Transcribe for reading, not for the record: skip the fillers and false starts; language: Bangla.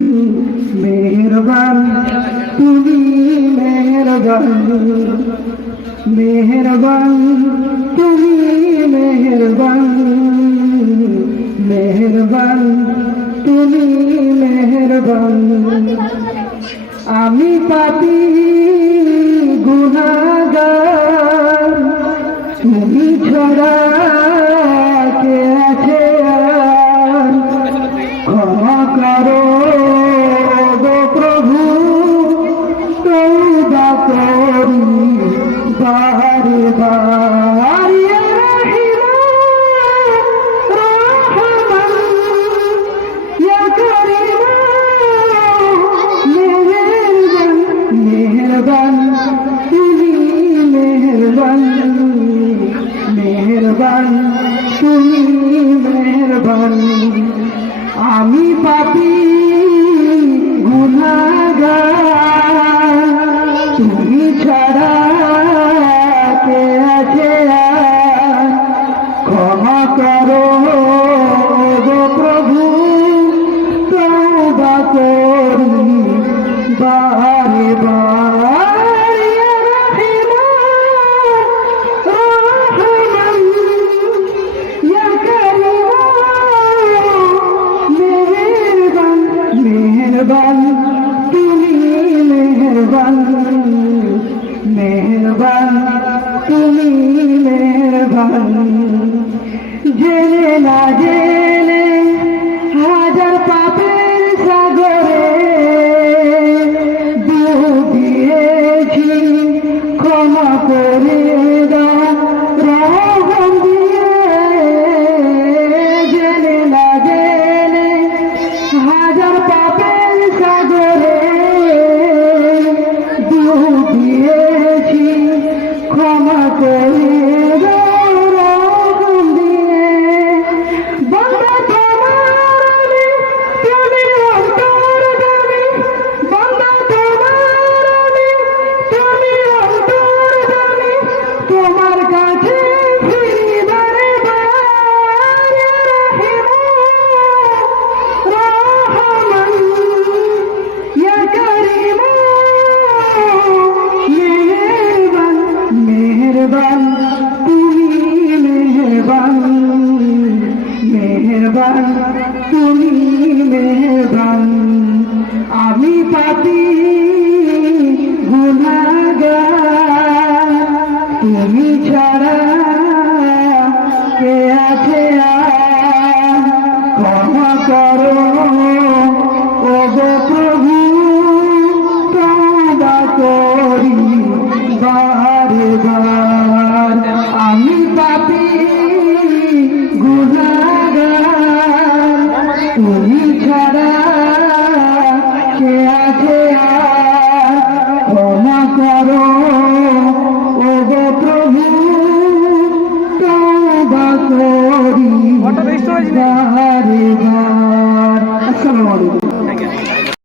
मेहरबान তুমি मेहरबान मेहरबान তুমি मेहरबान मेहरबान তুমি मेहरबान আমি পাপী গুনাহগার তুমি ছাড়া কে আছে আর ক্ষমা করো গো প্রভু তওবা করি বারে বারে मेहरबान তুমি मेहरबान मेहरबान তুমি मेहरबान আমি পাপী গুনাহগার তুমি ছাড়া কে আছে আর ক্ষমা করো গো প্রভু তওবা করি বারে বারে রহমান ইয়া কারীম मेहरबान তুমি मेहरबान मेहरबान তুমি मेहरबान জেনে না জেনে হাজার পাপের সাগরে ডুব দিয়েছি ক্ষমা করে দাও রহম দিয়ে জেনে না জেনে হাজার পাপের সাগরে ডুব দিয়েছি ক্ষমা করে দাও রহম দিয়ে বান্দা তোমার আমি তুমি অন্তর্যামী বান্দা তোমার আমি তুমি অন্তর্যামী তোমার কাছে ফিরি বারে বারে রহমান ইয়া কারীম मेहरबान তুমি मेहरबान मेहरबान তুমি मेहरबान আমি পাপী গুনাহগার তুমি ছাড়া কে আছে আর ক্ষমা করো ও গো প্রভু তওবা করি বারে বার আমি পাপী গুনাহগার তুমি ছাড়া কে আছে আর ক্ষমা করো ও গো প্রভু তওবা করি বারে বার। আসসালামু আলাইকুম।